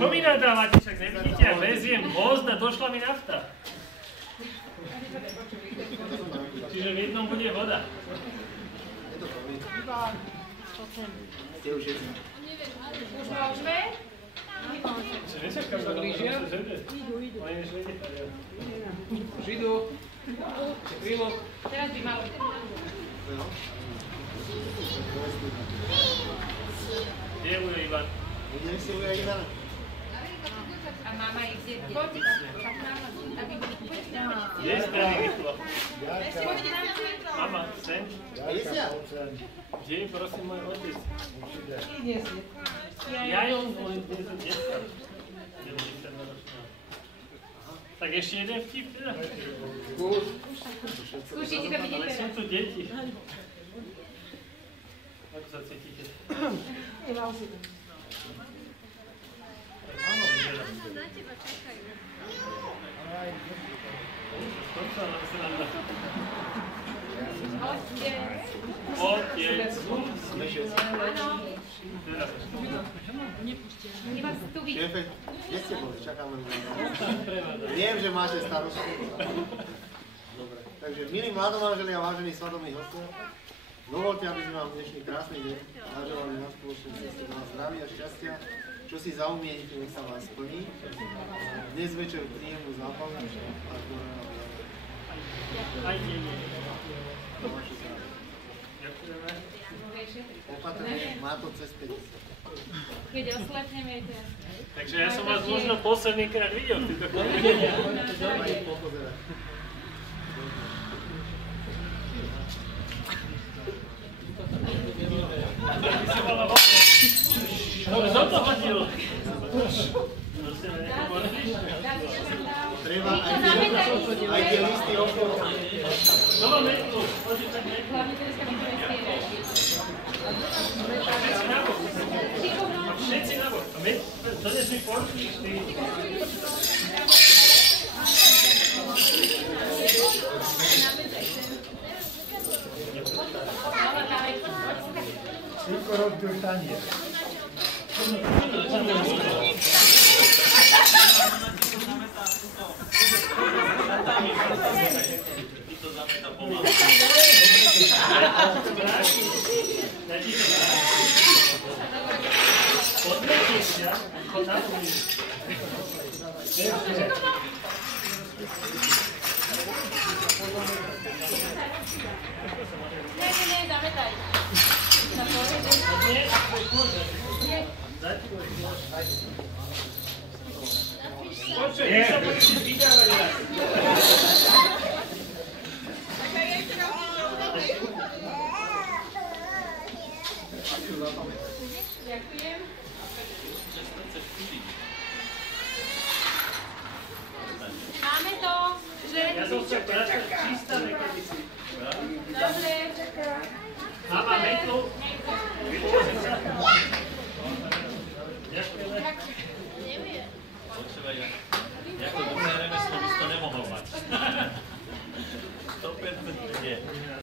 Čo mi nadávate, však nevidíte, ja veziem voz a došla mi nafta. Čiže v jednom bude voda. Ste už jedli? Už môžeme? Čo nečakáš na blížia? Už idú. Teraz by malo. Kde je Ujo Ivan? Videli ste Ujo Ivana? A mama ich zjedne. Kde je zdravý Vytlo? Mama, sem? Kde je, prosím, môj otec? Ja ju len 10. Tak ešte jeden vtip teda? Skúšajte to vidieť Ale teraz. sú tu deti. Ako sa cítite? Nemal si to. Áno, vyzerá. Na teba čakajú. Otec. Áno. Iba tu vidieť. Šéfe, kde ste boli? Čakáme na vás. Viem, že máte starosti. Dobre. Takže, milí mladomáželi a vážení svadobní hostia, dovolte, aby sme vám dnešný krásny deň zaželali na spoločnej ceste na zdravia a šťastia, čo si zaumienite, nech sa vás splní. Dnes večer príjemnú zábavu až do rána. Aj nie. Ďakujeme. Opatrne, má to cez 50. Keď oslepneme, to je... Takže ja som vás možno poslednýkrát videl v týchto chvíli. Ty si mala voľno. Dobre, som to hodil. Treba aj tie listy okolo. No mám metlu. Hlavne dneska mi to nestieraš. Všetci na bok. Všetci na bok. Dones mi porčíš, ty. Tylko robił tanie. Ne, zametaj. Počuj, ty sa budeš vydávať raz. Ďakujem. Máme to. Ja som sa práve čistá nekedysi. Dobre. Mama, metlu. Vypôzim sa.